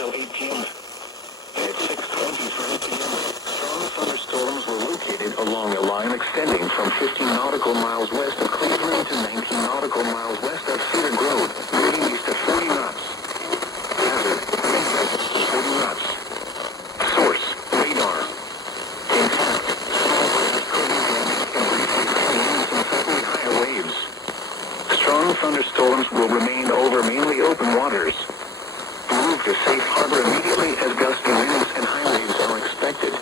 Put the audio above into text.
until 8 p.m. At 6:23 p.m., strong thunderstorms were located along a line extending from 15 nautical miles west of Cleveland to 19 nautical miles west of Cedar Grove, moving east at 40 knots. Hazard, wind gusts to 40 knots. Source, radar. In fact, small craft could be damaged and briefly experiencing suddenly higher waves. Strong thunderstorms will remain over mainly open waters. Move to safe harbor immediately as gusty winds and high waves are expected.